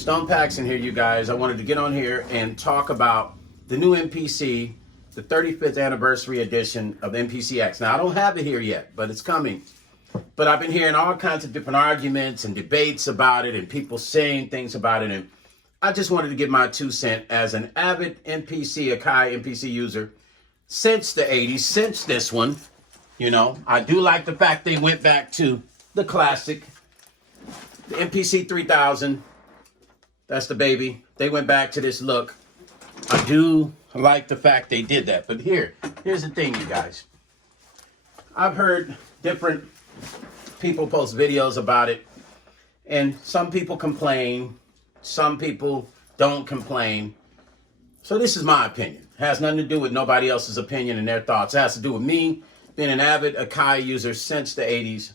Stone Paxton here, you guys. I wanted to get on here and talk about the new MPC, the 35th anniversary edition of MPCX. Now, I don't have it here yet, but it's coming. But I've been hearing all kinds of different arguments and debates about it and people saying things about it. And I just wanted to give my 2 cents as an avid Akai MPC user since the 80s, since this one. You know, I do like the fact they went back to the classic, the MPC 3000. That's the baby. They went back to this look. I do like the fact they did that. But here's the thing, you guys. I've heard different people post videos about it, and some people complain, some people don't complain. So this is my opinion. It has nothing to do with nobody else's opinion and their thoughts. It has to do with me being an avid Akai user since the 80s,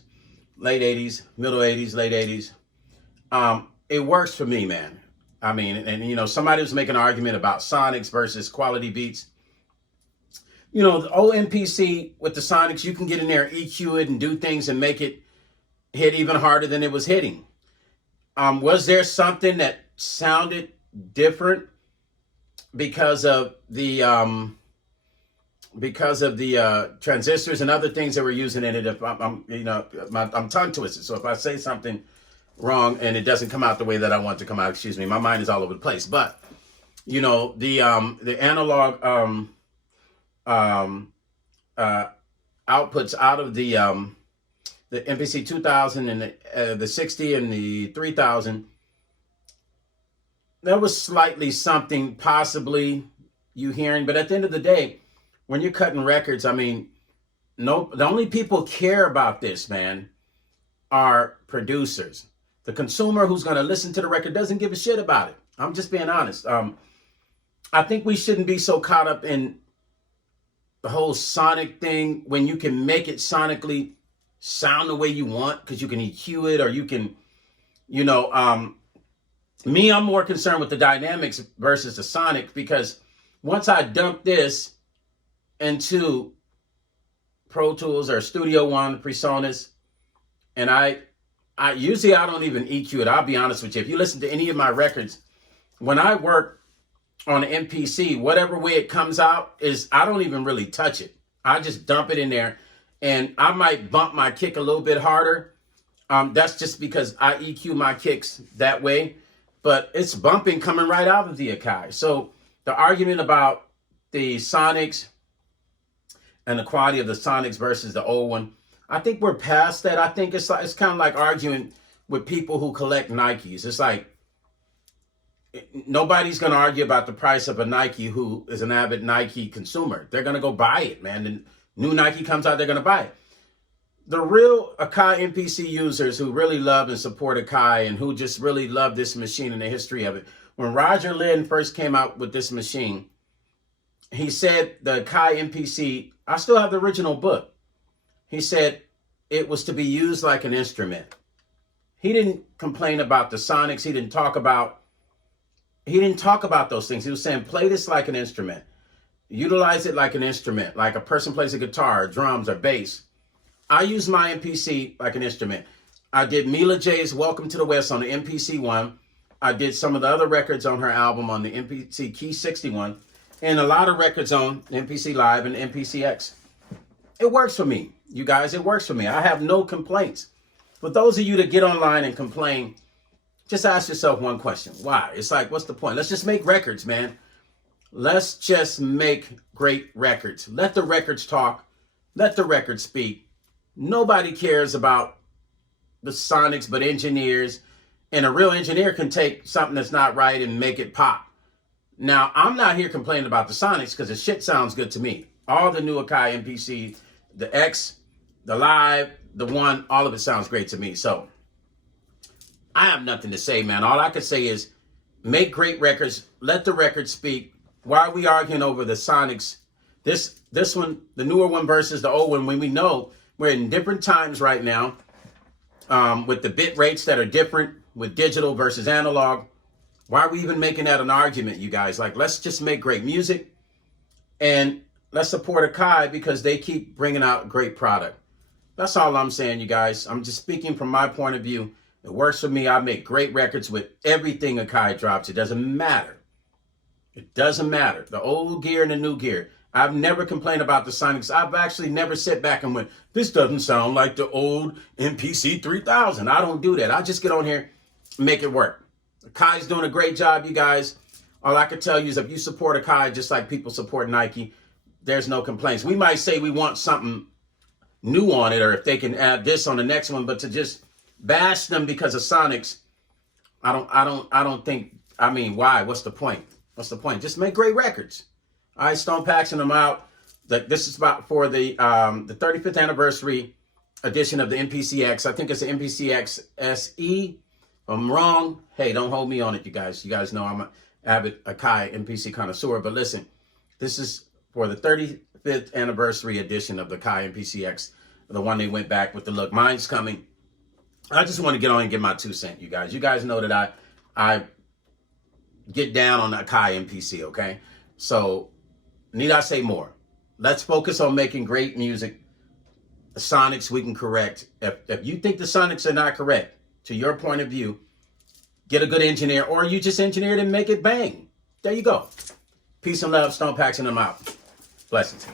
late 80s, middle 80s, late 80s. It works for me, man. I mean, and you know, somebody was making an argument about Sonics versus quality beats. You know, the old MPC with the Sonics, you can get in there, EQ it and do things and make it hit even harder than it was hitting. Was there something that sounded different because of the transistors and other things that we're using in it? If I'm tongue twisted, so if I say something wrong and it doesn't come out the way that I want to come out, excuse me, my mind is all over the place. But you know, the analog outputs out of the MPC 2000 and the 60 and the 3000, there was slightly something possibly you hearing, but at the end of the day, when you're cutting records, I mean, the only people care about this, man, are producers. The consumer who's going to listen to the record doesn't give a shit about it. I'm just being honest. I think we shouldn't be so caught up in the whole sonic thing when you can make it sonically sound the way you want because you can EQ it, or you can, you know, I'm more concerned with the dynamics versus the sonic, because once I dump this into Pro Tools or Studio One, PreSonus, and I usually I don't even EQ it. I'll be honest with you. If you listen to any of my records, when I work on an MPC, whatever way it comes out is, I don't even really touch it. I just dump it in there, and I might bump my kick a little bit harder. That's just because I EQ my kicks that way, but it's bumping coming right out of the Akai. So the argument about the Sonics and the quality of the Sonics versus the old one, I think we're past that. I think it's kind of like arguing with people who collect Nikes. It's like nobody's going to argue about the price of a Nike who is an avid Nike consumer. They're going to go buy it, man. The new Nike comes out, they're going to buy it. The real Akai MPC users who really love and support Akai and who just really love this machine and the history of it. When Roger Lynn first came out with this machine, he said the Akai MPC, I still have the original book. He said it was to be used like an instrument. He didn't complain about the Sonics. He didn't talk about those things. He was saying, play this like an instrument. Utilize it like an instrument, like a person plays a guitar, drums, or bass. I use my MPC like an instrument. I did Mila J's Welcome to the West on the MPC 1. I did some of the other records on her album on the MPC Key 61, and a lot of records on MPCLive and MPCX. It works for me, you guys. It works for me. I have no complaints. For those of you that get online and complain, just ask yourself one question. Why? It's like, what's the point? Let's just make records, man. Let's just make great records. Let the records talk. Let the records speak. Nobody cares about the Sonics but engineers. And a real engineer can take something that's not right and make it pop. Now, I'm not here complaining about the Sonics because the shit sounds good to me. All the new Akai MPC, the X, the Live, the One, all of it sounds great to me. So I have nothing to say, man. All I can say is make great records. Let the records speak. Why are we arguing over the Sonics? This one, the newer one versus the old one, when we know we're in different times right now, with the bit rates that are different with digital versus analog. Why are we even making that an argument, you guys? Like, let's just make great music and let's support Akai because they keep bringing out great product. That's all I'm saying, you guys. I'm just speaking from my point of view It works for me. I make great records with everything Akai drops. It doesn't matter. It doesn't matter. The old gear and the new gear. I've never complained about the Sonics. I've actually never sat back and went, this doesn't sound like the old MPC 3000. I don't do that. I just get on here and make it work. Akai's doing a great job, you guys. All I can tell you is if you support Akai just like people support Nike, there's no complaints. We might say we want something new on it, or if they can add this on the next one, but to just bash them because of Sonics, I don't think, I mean, why? What's the point? What's the point? Just make great records. All right, Stone Paxton, I'm out. This is about for the 35th anniversary edition of the MPCX. I think it's the MPCXSE. If I'm wrong, hey, don't hold me on it, you guys. You guys know I'm an avid Akai MPC connoisseur. But listen, this is for the 35th anniversary edition of the Akai MPCX, the one they went back with the look. Mine's coming. I just want to get on and give my 2 cents, you guys. You guys know that I get down on the Akai MPC, okay? So, need I say more? Let's focus on making great music. The Sonics we can correct. If you think the Sonics are not correct, to your point of view, get a good engineer, or you just engineer it and make it bang. There you go. Peace and love, Stone Paxton, I'm out. Blessings.